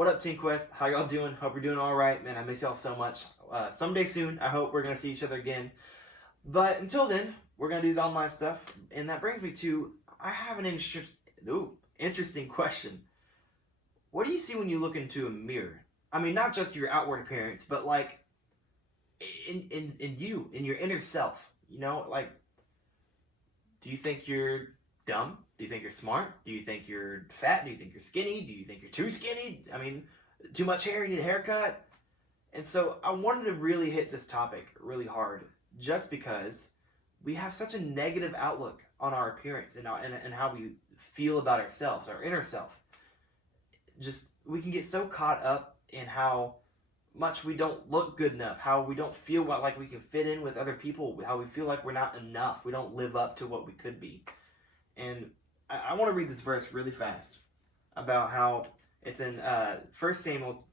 What up, Team Quest? How y'all doing? Hope you're doing all right. Man, I miss y'all so much. Someday soon, I hope we're going to see each other again. But until then, we're going to do this online stuff. And that brings me to, I have an interesting question. What do you see when you look into a mirror? I mean, not just your outward appearance, but like in you, in your inner self. You know, like, do you think you're dumb? Do you think you're smart? Do you think you're fat? Do you think you're skinny? Do you think you're too skinny? I mean, too much hair, you need a haircut? And so I wanted to really hit this topic really hard just because we have such a negative outlook on our appearance and how we feel about ourselves, our inner self. Just, we can get so caught up in how much we don't look good enough, how we don't feel like we can fit in with other people, how we feel like we're not enough, we don't live up to what we could be. And I want to read this verse really fast about how it's in 1 Samuel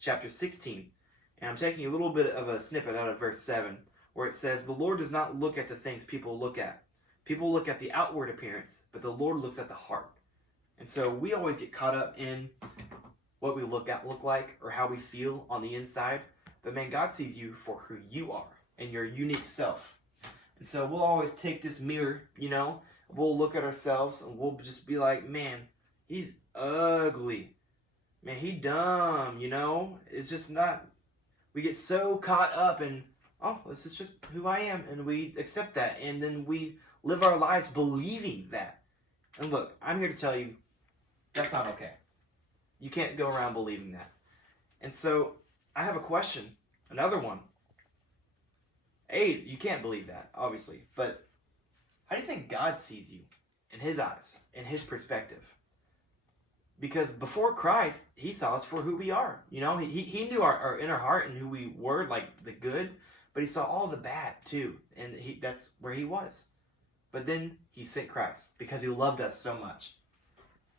chapter 16. And I'm taking a little bit of a snippet out of verse 7, where it says, "The Lord does not look at the things people look at. People look at the outward appearance, but the Lord looks at the heart." And so we always get caught up in what we look like or how we feel on the inside. But man, God sees you for who you are and your unique self. And so we'll always take this mirror, you know, we'll look at ourselves and we'll just be like, man, he's ugly. Man, he dumb, you know? It's just not, we get so caught up in, oh, this is just who I am, and we accept that, and then we live our lives believing that. And look, I'm here to tell you, that's not okay. You can't go around believing that. And so I have a question, another one. A, you can't believe that, obviously, but how do you think God sees you in his eyes, in his perspective? Because before Christ, he saw us for who we are. You know, he knew our inner heart and who we were, like the good, but he saw all the bad too, and that's where he was. But then he sent Christ because he loved us so much.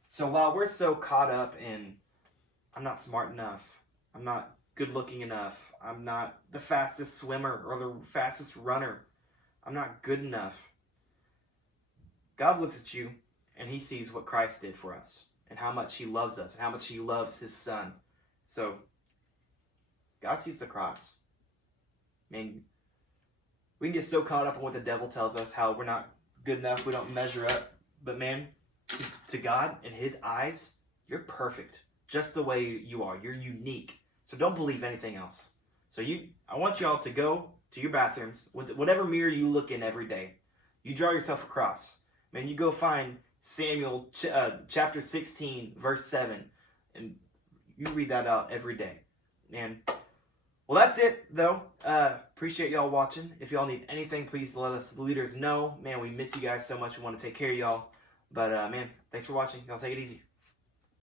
So while we're so caught up in, I'm not smart enough, I'm not good looking enough, I'm not the fastest swimmer or the fastest runner, I'm not good enough, God looks at you and he sees what Christ did for us and how much he loves us and how much he loves his son. So God sees the cross. Man, we can get so caught up in what the devil tells us, how we're not good enough, we don't measure up. But man, to God, in his eyes, you're perfect just the way you are. You're unique. So don't believe anything else. So I want you all to go to your bathrooms, with whatever mirror you look in every day. You draw yourself a cross. Man, you go find Samuel chapter 16, verse 7, and you read that out every day. Man, well, that's it, though. Appreciate y'all watching. If y'all need anything, please let us, the leaders, know. Man, we miss you guys so much. We want to take care of y'all. But, man, thanks for watching. Y'all take it easy.